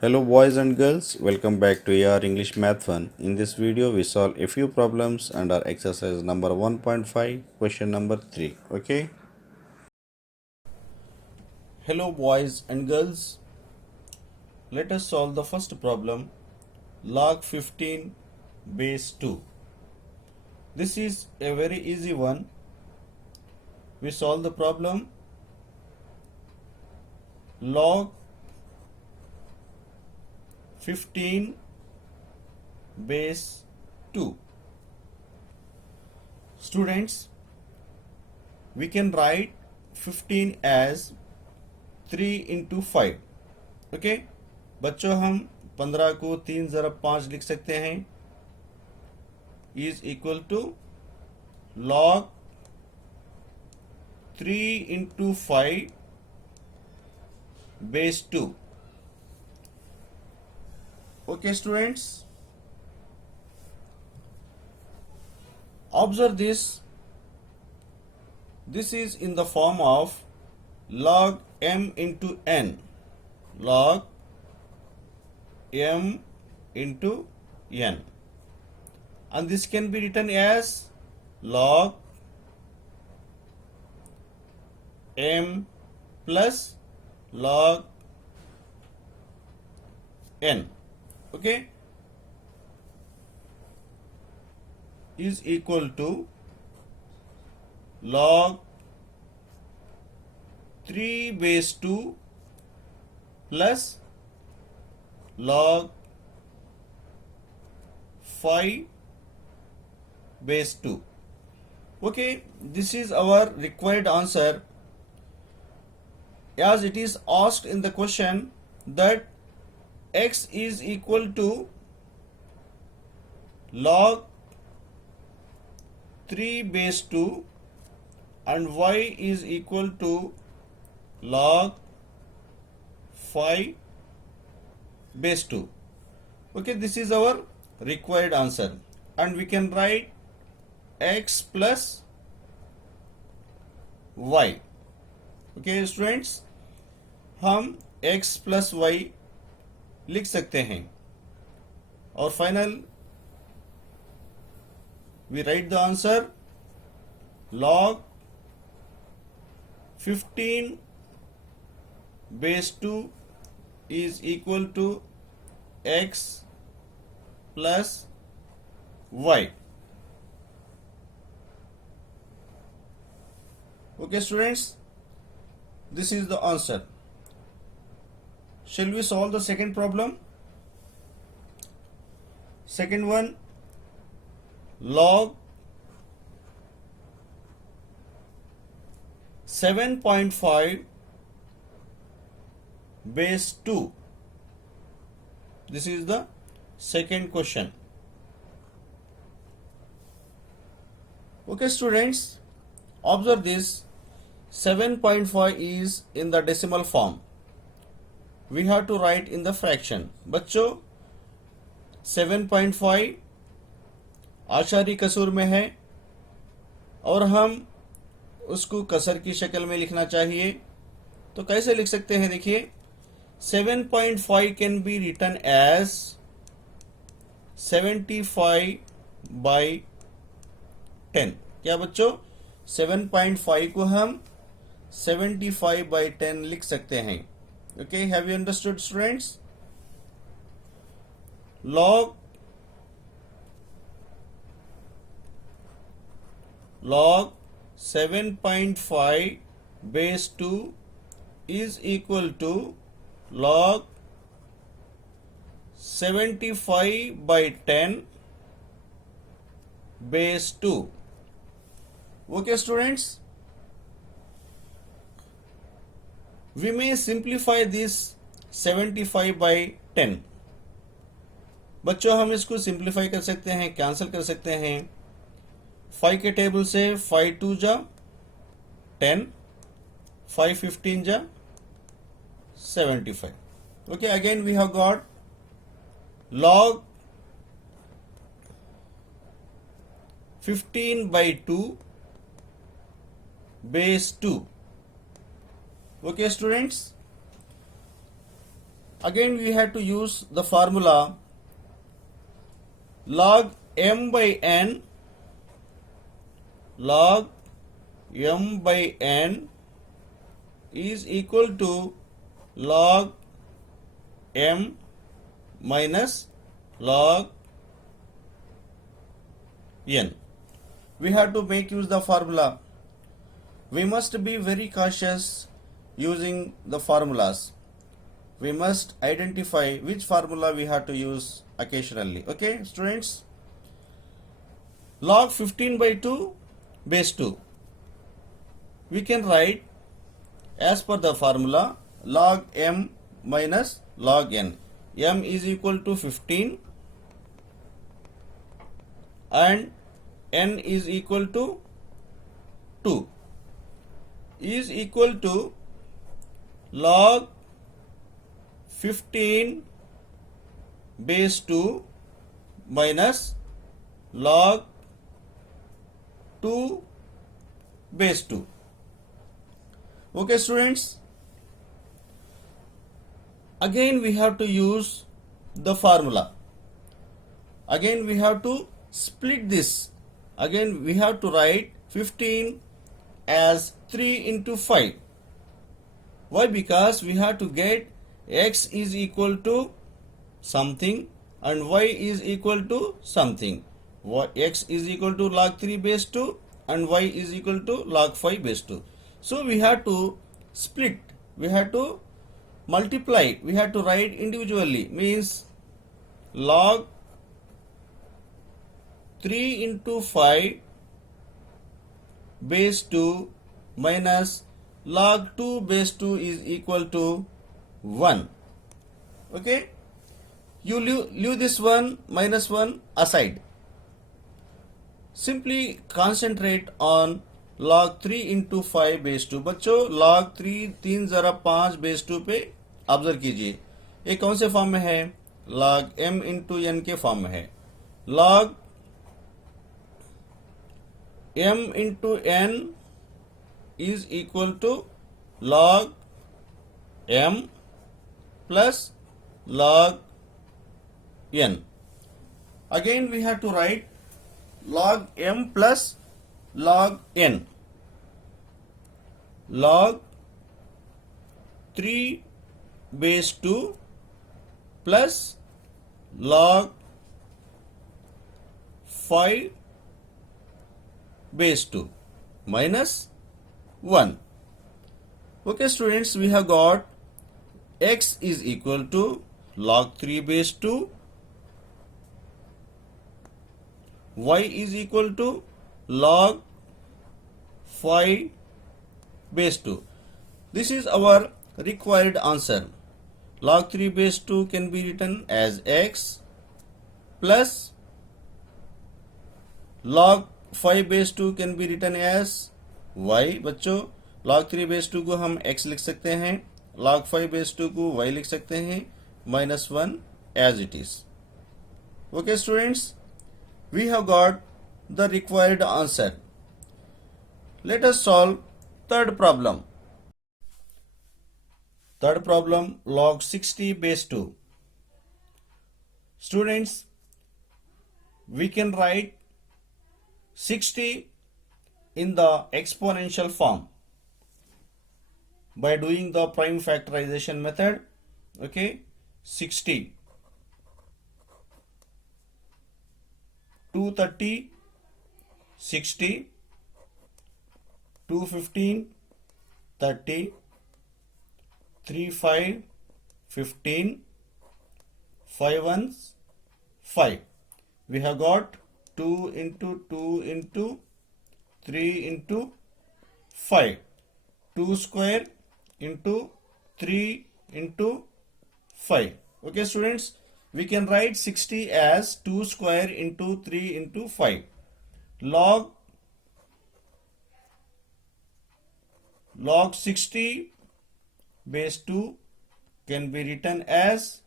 Hello boys and girls, welcome back to AR English Math Fun. In this video we solve a few problems under exercise number 1.5, question number 3. Okay? Hello boys and girls, let us solve the first problem, log 15 base 2. This is a very easy one. We solve the problem log 15 base 2. Students, we can write 15 as 3 into 5. Okay बच्चों, हम 15 को 3 ज़रब 5 लिख सकते हैं is equal to log 3 into 5 base 2. Okay students, observe this. This is in the form of log m into n. Log m into n. And this can be written as log m plus log n. Okay, is equal to log 3 base 2 plus log 5 base 2. Okay, this is our required answer, as it is asked in the question that x is equal to log 3 base 2 and y is equal to log 5 base 2. Okay, this is our required answer, and we can write x plus y. Okay students, हम x plus y लिख सकते हैं और final we write the answer log 15 base 2 is equal to x plus y. Okay students, this is the answer. Shall we solve the second problem? Second one, log 7.5 base 2. This is the second question. Okay students, observe this. 7.5 is in the decimal form. We have to write in the fraction. बच्चों 7.5 आशारी कसूर में है और हम उसको कसर की शक्ल में लिखना चाहिए, तो कैसे लिख सकते हैं? देखिए 7.5 कैन बी रिटन एज 75/10. क्या बच्चों, 7.5 को हम 75/10 लिख सकते हैं. Okay, have you understood students? Log 7.5 base 2 is equal to log 75/10 base 2. Okay students, we may simplify this 75/10. बच्चों, हम इसको सिंप्लीफाई कर सकते हैं, कैंसिल कर सकते हैं. 5 के टेबल से 5 2 जा 10, 5 15 जा 75. Okay, again we have got log 15/2 base 2. Okay students, Again we have to use the formula log m by n, log m by n is equal to log m minus log n. We have to make use the formula. We must be very cautious using the formulas. We must identify which formula we have to use occasionally. Okay, students? Log 15 by 2 base 2. We can write as per the formula log m minus log n. M is equal to 15 and n is equal to 2 is equal to log 15 base 2 minus log 2 base 2. Okay, students? Again we have to use the formula. Again we have to split this. Again we have to write 15 as 3 into 5. Why? Because we have to get x is equal to something and y is equal to something. X is equal to log 3 base 2 and y is equal to log 5 base 2. So we have to split, we have to multiply, we have to write individually, means log 3 into 5 base 2 minus log 2 base 2 is equal to 1. Okay, you leave this one minus 1 aside. Simply concentrate on log 3 into 5 base 2. बच्चों log 3 जरा 5 base 2 पे observe कीजिए, ये कौन से form में है? log m into n के फॉर्म में है. log m into n is equal to log m plus log n. Again we have to write log m plus log n. Log 3 base 2 plus log 5 base 2 minus 1. Okay, students, we have got x is equal to log 3 base 2, y is equal to log 5 base 2. This is our required answer. Log 3 base 2 can be written as x plus log 5 base 2 can be written as y. बच्चों log 3 base 2 को हम x लिख सकते हैं, log 5 base 2 को y लिख सकते हैं, minus 1 as it is. Okay, students, we have got the required answer. Let us solve third problem. Third problem, log 60 base 2. Students, we can write 60 in the exponential form by doing the prime factorization method. Okay, 60, 230, 60, 215, 30, 3 5, 15, 5 ones 5. We have got 2 into 2 into 3 into 5. 2 square into 3 into 5. Okay, students, we can write 60 as 2 square into 3 into 5. Log 60 base 2 can be written as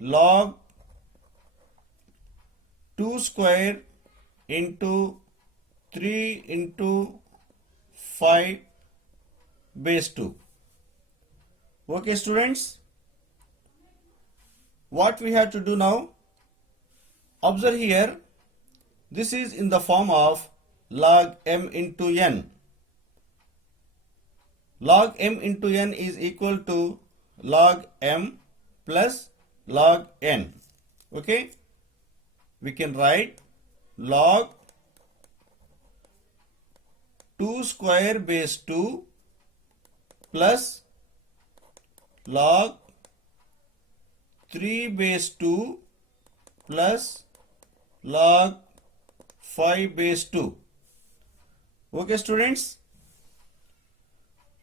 log 2 square into 3 into 5 base 2. Okay, students, what we have to do now? Observe here, this is in the form of log m into n. Log m into n is equal to log m plus log n. Okay, we can write log 2 square base 2 plus log 3 base 2 plus log 5 base 2. Okay students,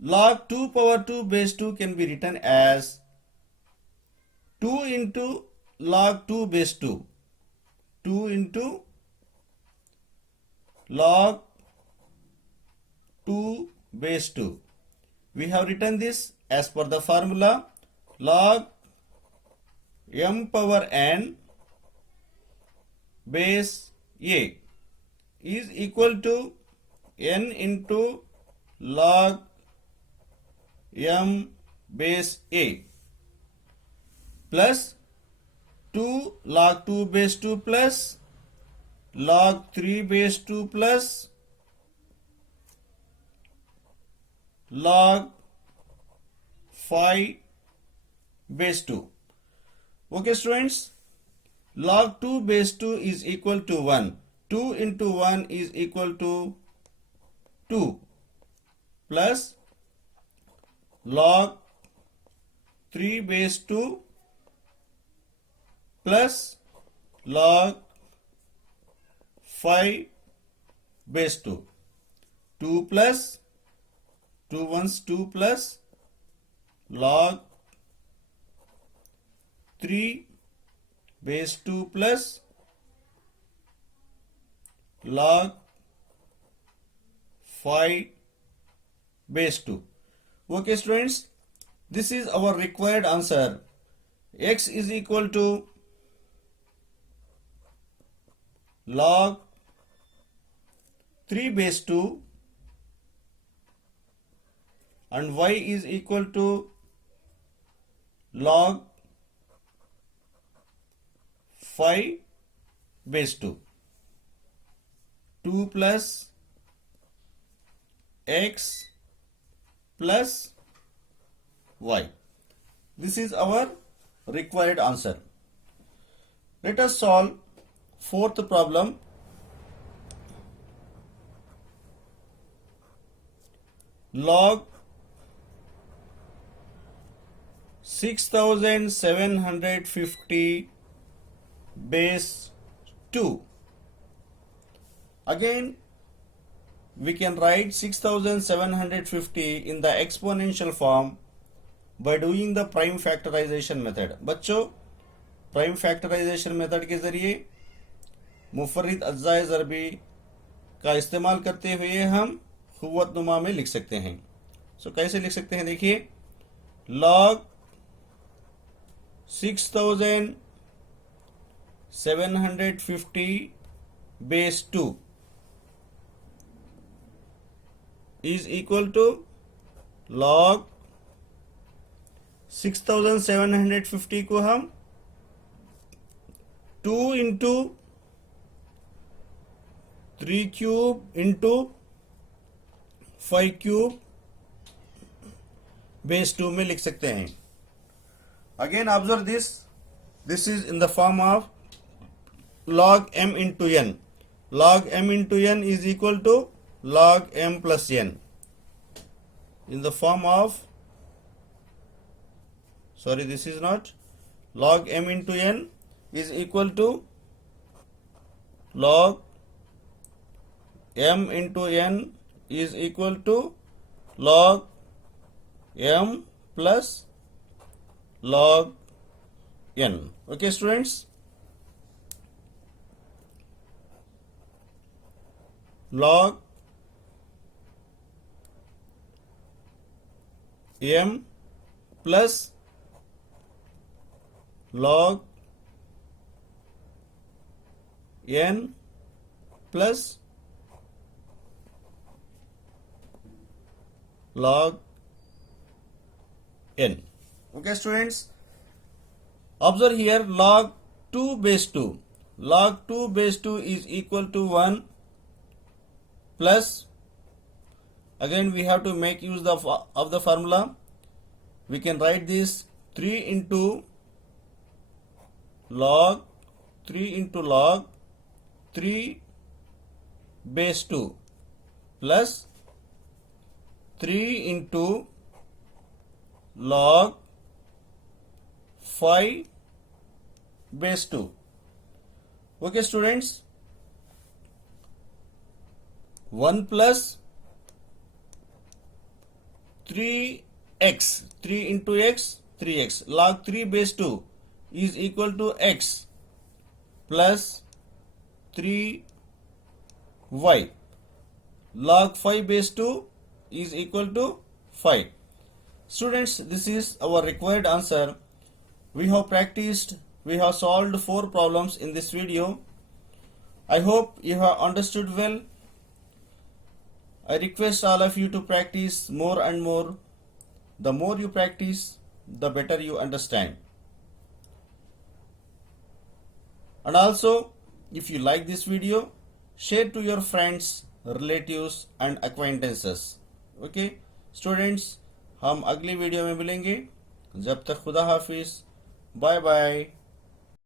log 2 power 2 base 2 can be written as 2 into log 2 base 2. 2 into log 2 base 2. We have written this as per the formula log m power n base a is equal to n into log m base a plus 2 log 2 base 2 plus log 3 base 2 plus log 5 base 2. Okay students, log 2 base 2 is equal to 1. 2 into 1 is equal to 2 plus log 3 base 2 plus log 5 base 2. 2 plus 2 ones 2 plus log 3 base 2 plus log 5 base 2. Okay students, this is our required answer. X is equal to log 3 base 2 and y is equal to log 5 base 2. 2 plus x plus y. This is our required answer. Let us solve fourth problem. Log 6750 base 2. Again, we can write 6750 in the exponential form by doing the prime factorization method. बच्चों, prime factorisation method के जरिए मुफर्रिद अज्जाए ज़रबी का इस्तेमाल करते हुए हम खुव्वतनुमा में लिख सकते हैं. सो कैसे लिख सकते हैं देखिए, log 6750 base 2 is equal to log 6750 को हम 2 into 3 cube into 5 cube base 2 में लिख सकते हैं. Again observe this. This is in the form of log m into n. Log m into n is equal to log m plus n. In the form of, sorry, this is not, log m into n is equal to log m into n is equal to log m plus log n. Okay students, log m plus log n plus log n. Okay students, Observe here, log 2 base 2. Log 2 base 2 is equal to 1 plus, again we have to make use of the formula. We can write this 3 into log 3 base 2 plus 3 into log 5 base 2. Okay students, 1 plus 3x, 3 into x, 3x. Log 3 base 2 is equal to x plus 3y. Log 5 base 2 is equal to 5. Students, this is our required answer. We have practiced, we have solved 4 problems in this video. I hope you have understood well. I request all of you to practice more and more. The more you practice, the better you understand. And also, if you like this video, share to your friends, relatives and acquaintances. Okay students, हम अगली video में मिलेंगे. जब तक खुदा हाफिज. Bye bye.